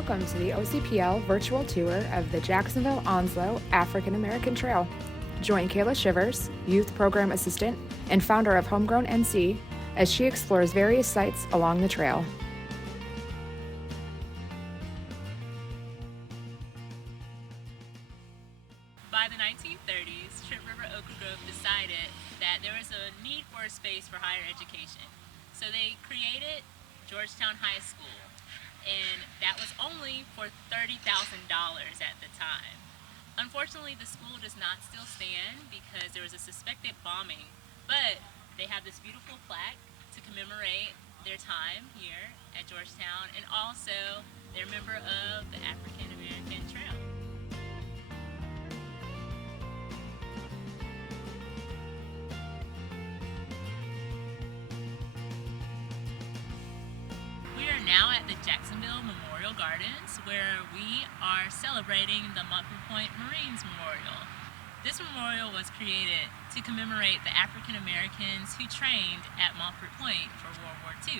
Welcome to the OCPL virtual tour of the Jacksonville-Onslow African American Trail. Join Kayla Shivers, Youth Program Assistant and founder of Homegrown NC, as she explores various sites along the trail. By the 1930s, Trent River Oak Grove decided that there was a need for a space for higher education. So they created Georgetown High School, and that was only for $30,000 at the time. Unfortunately, the school does not still stand because there was a suspected bombing, but they have this beautiful plaque to commemorate their time here at Georgetown, and also they're a member of the African American Trail. Now at the Jacksonville Memorial Gardens, where we are celebrating the Montford Point Marines Memorial. This memorial was created to commemorate the African Americans who trained at Montford Point for World War II.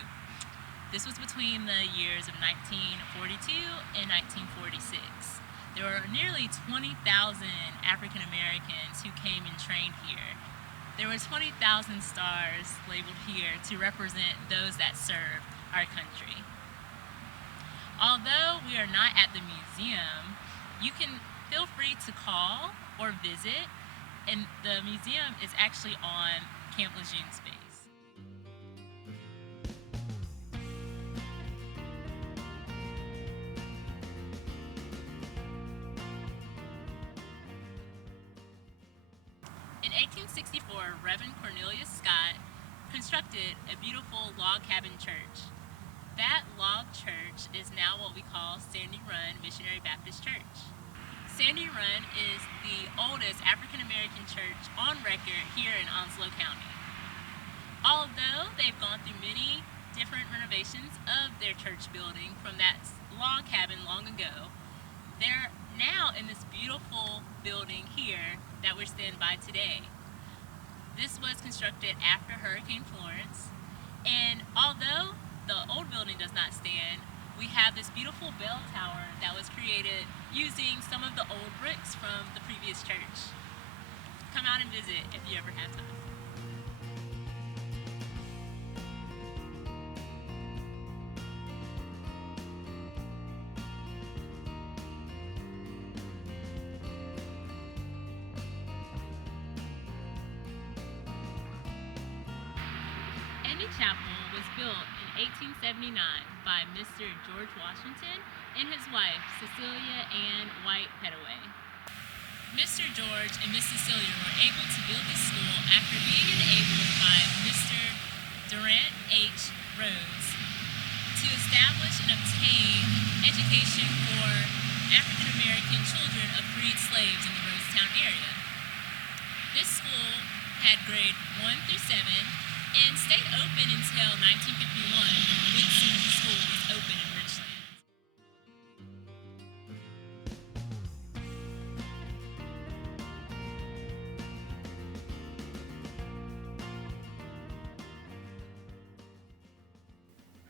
This was between the years of 1942 and 1946. There were nearly 20,000 African Americans who came and trained here. There were 20,000 stars labeled here to represent those that served our country. Although we are not at the museum, you can feel free to call or visit, and the museum is actually on Camp Lejeune space. In 1864, Reverend Cornelius Scott constructed a beautiful log cabin church. That log church is now what we call Sandy Run Missionary Baptist Church. Sandy Run is the oldest African American church on record here in Onslow County. Although they've gone through many different renovations of their church building from that log cabin long ago, they're now in this beautiful building here that we're standing by today. This was constructed after Hurricane Florence, and although the old building does not stand, we have this beautiful bell tower that was created using some of the old bricks from the previous church. Come out and visit if you ever have time. Any chapel was built in 1879 by Mr. George Washington and his wife, Cecilia Ann White Pettaway. Mr. George and Miss Cecilia were able to build this school after being enabled by Mr. Durant H. Rhodes to establish and obtain education for African American children of freed slaves in the Rhodetown area. This school had grade 1 through 7 and stayed open until 1951, when the school was open in Richlands.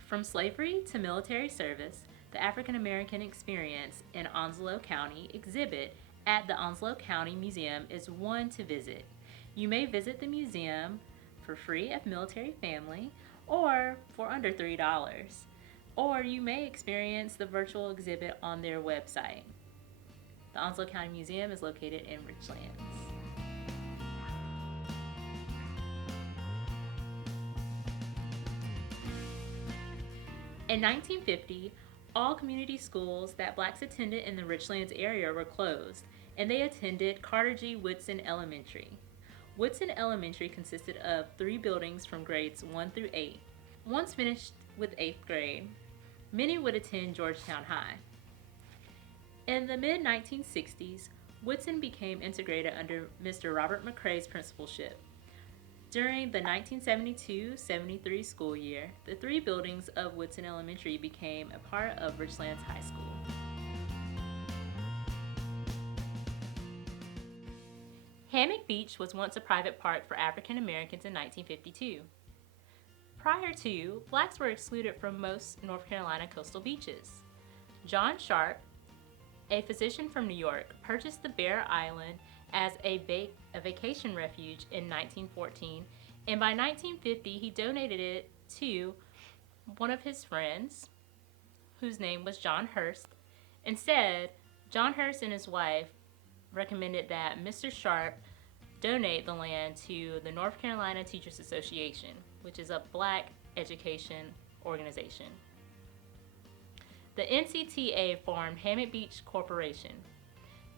From slavery to military service, the African American experience in Onslow County exhibit at the Onslow County Museum is one to visit. You may visit the museum for free if military family, or for under $3. Or you may experience the virtual exhibit on their website. The Onslow County Museum is located in Richlands. In 1950, all community schools that blacks attended in the Richlands area were closed, and they attended Carter G. Woodson Elementary. Woodson Elementary consisted of 3 buildings from grades 1 through 8. Once finished with 8th grade, many would attend Georgetown High. In the mid-1960s, Woodson became integrated under Mr. Robert McCrae's principalship. During the 1972-73 school year, the 3 buildings of Woodson Elementary became a part of Richlands High School. Hammock Beach was once a private park for African Americans in 1952. Prior to, blacks were excluded from most North Carolina coastal beaches. John Sharp, a physician from New York, purchased the Bear Island as a vacation refuge in 1914, and by 1950 he donated it to one of his friends, whose name was John Hurst. Instead, John Hurst and his wife recommended that Mr. Sharp donate the land to the North Carolina Teachers Association, which is a black education organization. The NCTA formed Hammock Beach Corporation.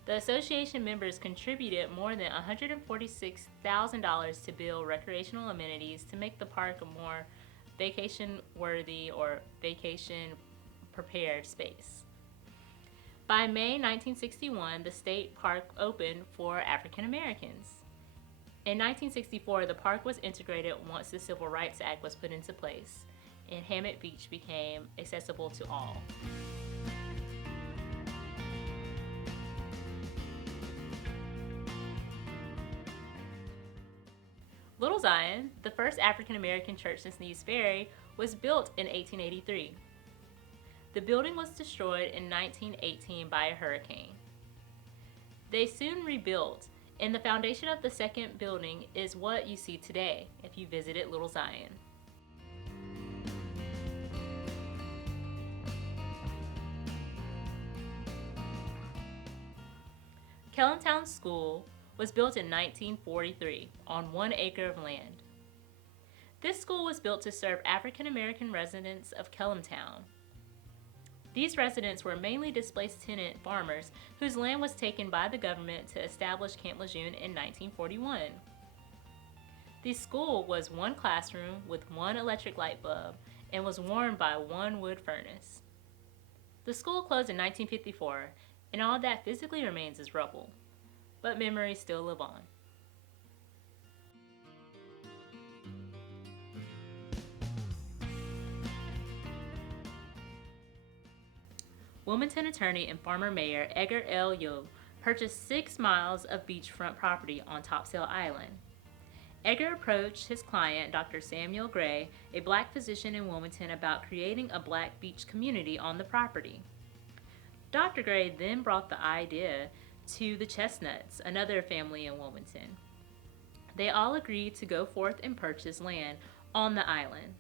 The association members contributed more than $146,000 to build recreational amenities to make the park a more vacation-worthy or vacation-prepared space. By May 1961, the state park opened for African Americans. In 1964, the park was integrated once the Civil Rights Act was put into place, and Hammock Beach became accessible to all. Little Zion, the first African American church since Neves Ferry, was built in 1883. The building was destroyed in 1918 by a hurricane. They soon rebuilt, and the foundation of the second building is what you see today if you visited Little Zion. Kellentown School was built in 1943 on 1 acre of land. This school was built to serve African American residents of Kellentown. These residents were mainly displaced tenant farmers whose land was taken by the government to establish Camp Lejeune in 1941. The school was 1 classroom with 1 electric light bulb and was warmed by 1 wood furnace. The school closed in 1954, and all that physically remains is rubble, but memories still live on. Wilmington attorney and former mayor Edgar L. Yoe purchased 6 miles of beachfront property on Topsail Island. Edgar approached his client, Dr. Samuel Gray, a black physician in Wilmington, about creating a black beach community on the property. Dr. Gray then brought the idea to the Chestnuts, another family in Wilmington. They all agreed to go forth and purchase land on the island.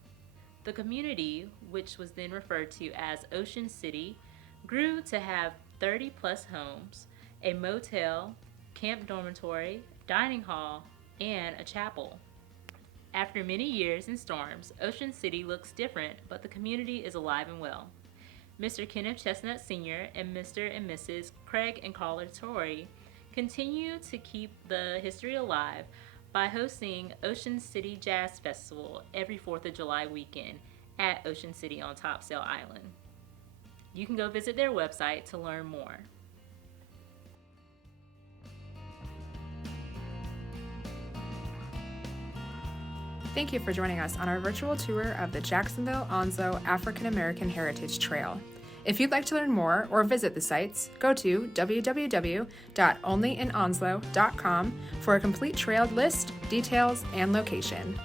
The community, which was then referred to as Ocean City, grew to have 30-plus homes, a motel, camp dormitory, dining hall, and a chapel. After many years and storms, Ocean City looks different, but the community is alive and well. Mr. Kenneth Chestnut Sr. and Mr. and Mrs. Craig and Carla Torrey continue to keep the history alive by hosting Ocean City Jazz Festival every 4th of July weekend at Ocean City on Topsail Island. You can go visit their website to learn more. Thank you for joining us on our virtual tour of the Jacksonville-Onslow African American Heritage Trail. If you'd like to learn more or visit the sites, go to www.onlyinonslow.com for a complete trail list, details, and location.